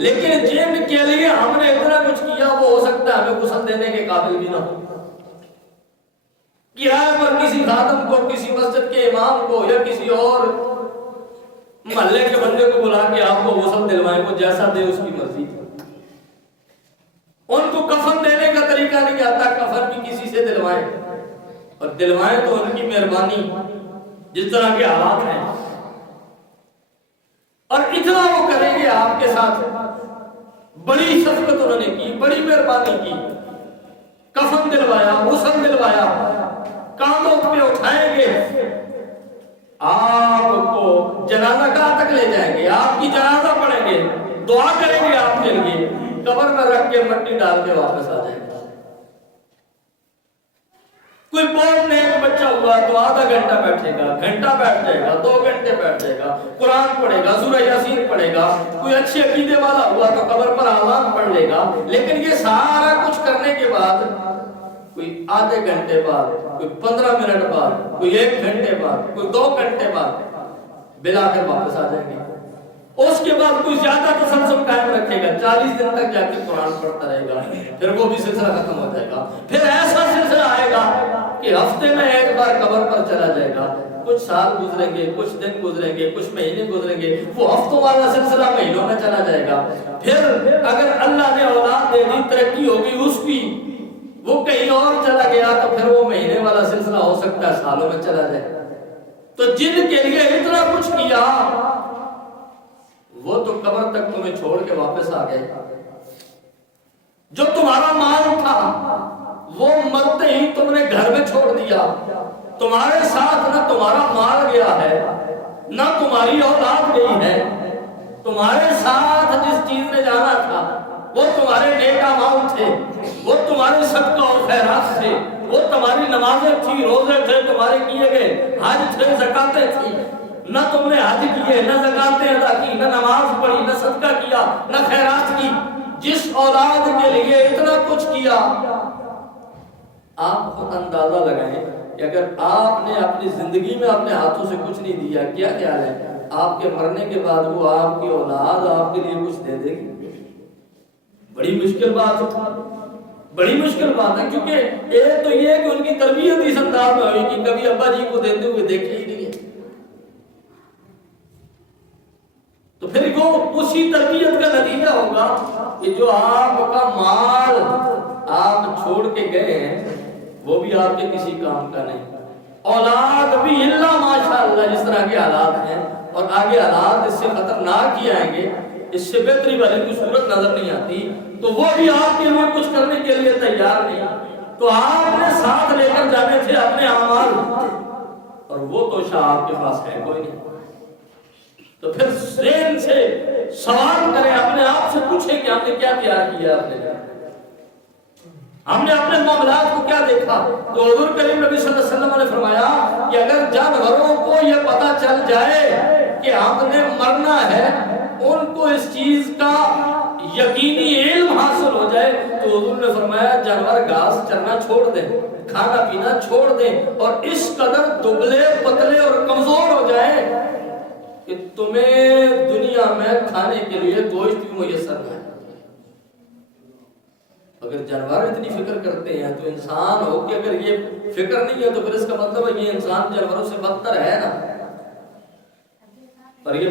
لیکن جن کے لیے ہم نے اتنا کچھ کیا وہ ہو سکتا ہے ہمیں غسل دینے کے قابل بھی نہ ہو. کرائے پر کسی خادم کو، کسی مسجد کے امام کو یا کسی اور محلے کے بندے کو بلا کے آپ کو غسل دلوائیں، وہ جیسا دے اس کی مرضی. ان کو کفن دینے کا طریقہ نہیں آتا، کفن بھی کسی سے دلوائیں، اور دلوائیں تو ان کی مہربانی جس طرح کے حالات ہیں. اور اتنا وہ کریں گے آپ کے ساتھ، بڑی شفقت انہوں نے کی، بڑی مہربانی کی. کفن دلوایا، غسل دلوایا، کاندھوں پہ اٹھائیں گے، آپ کو جنازہ کہاں تک لے جائیں گے، آپ کی جنازہ پڑھیں گے، دعا کریں گے آپ کے لیے، قبر میں رکھ کے مٹی ڈال کے واپس آ جائیں گے. کوئی پڑھنے ایک بچہ ہوا تو آدھا گھنٹہ بیٹھے گا، گھنٹہ بیٹھ جائے گا، 2 گھنٹے بیٹھ جائے گا، قرآن پڑھے گا، سورہ یاسین پڑھے گا. کوئی اچھے عقیدے والا ہوا تو قبر پر آذان پڑھ لے گا. لیکن یہ سارا کچھ کرنے کے بعد کوئی آدھے گھنٹے بعد، کوئی 15 منٹ بعد، کوئی 1 گھنٹے بعد، کوئی 2 گھنٹے بعد بلا کر واپس آ جائیں گے. اس کے بعد کوئی زیادہ تسلسل قائم رکھے گا، 40 دن تک جا کے قرآن پڑھتا رہے گا، پھر وہ بھی سلسلہ ختم ہو جائے گا. پھر ایسا سلسلہ آئے گا کہ ہفتے میں 1 بار قبر پر چلا جائے گا. کچھ سال گزریں گے، کچھ دن گزریں گے، کچھ مہینے گزریں گے، وہ ہفتوں والا سلسلہ مہینوں میں چلا جائے گا. پھر اگر اللہ نے اولاد دے دی، ترقی ہوگی اس کی، وہ کہیں اور چلا گیا تو پھر وہ مہینے والا سلسلہ ہو سکتا ہے سالوں میں چلا جائے. تو جن کے لیے اتنا کچھ کیا وہ تو قبر تک تمہیں چھوڑ کے واپس آ گئے. جو تمہارا مال تھا وہ مرتے ہی تم نے گھر میں چھوڑ دیا. تمہارے ساتھ نہ تمہارا مال گیا ہے، نہ تمہاری اولاد گئی ہے. تمہارے ساتھ جس چیز نے جانا تھا وہ تمہارے نیک اعمال تھے، وہ تمہارے صدقہ و خیرات تھے، وہ تمہاری نمازیں تھی، روزے تھے تمہارے کیے گئے، حج تھے، زکاتیں تھی. نہ تم نے حج کیے، نہ زکاتیں ادا کی، نہ نماز پڑھی، نہ صدقہ کیا، نہ خیرات کی. جس اولاد کے لیے اتنا کچھ کیا، آپ خود اندازہ لگائیں کہ اگر آپ نے اپنی زندگی میں اپنے ہاتھوں سے کچھ نہیں دیا، کیا خیال ہے آپ کے مرنے کے بعد وہ آپ کی اولاد آپ کے لیے کچھ دے دے گی؟ بڑی مشکل بات ہے، بڑی مشکل بات ہے. کیونکہ ایک تو یہ ہے کہ ان کی تربیت اس انداز میں ہوئی کہ کبھی ابا جی کو دیتے ہوئے دیکھے ہی نہیں ہے. تو پھر وہ اسی تربیت کا نتیجہ ہوگا کہ جو آپ کا مال آپ چھوڑ کے گئے ہیں وہ بھی آپ کے کسی کام کا نہیں. اولاد بھی اللہ ماشاءاللہ جس طرح کے حالات ہیں، اور آگے حالات اس سے خطرناک ہی آئیں گے، اس سے بہتری والی کوئی صورت نظر نہیں آتی، تو وہ بھی آپ کے لیے کچھ کرنے کے لیے تیار نہیں. تو آپ نے ساتھ لے کر جانے تھے اپنے اعمال، اور وہ تو شاہ آپ کے پاس ہے کوئی نہیں. تو پھر ذہن سے سوال کریں، اپنے آپ سے پوچھیں کہ ہم نے کیا تیار کیا، ہم نے اپنے معاملات کو کیا دیکھا. تو حضور کریم نبی صلی اللہ علیہ وسلم نے فرمایا کہ اگر جانوروں کو یہ پتا چل جائے کہ ہم نے مرنا ہے، ان کو اس چیز کا یقینی علم حاصل ہو جائے، تو حضور نے فرمایا جانور گھاس چرنا چھوڑ دیں، کھانا پینا چھوڑ دیں، اور اس قدر دبلے پتلے اور کمزور ہو جائے کہ تمہیں دنیا میں کھانے کے لیے گوشت بھی میسر نہ ہے. اگر جانور اتنی فکر کرتے ہیں تو انسان ہو کہ اگر یہ فکر نہیں ہے تو پھر اس کا مطلب ہے یہ انسان جانوروں سے بدتر ہے نا. پر یہ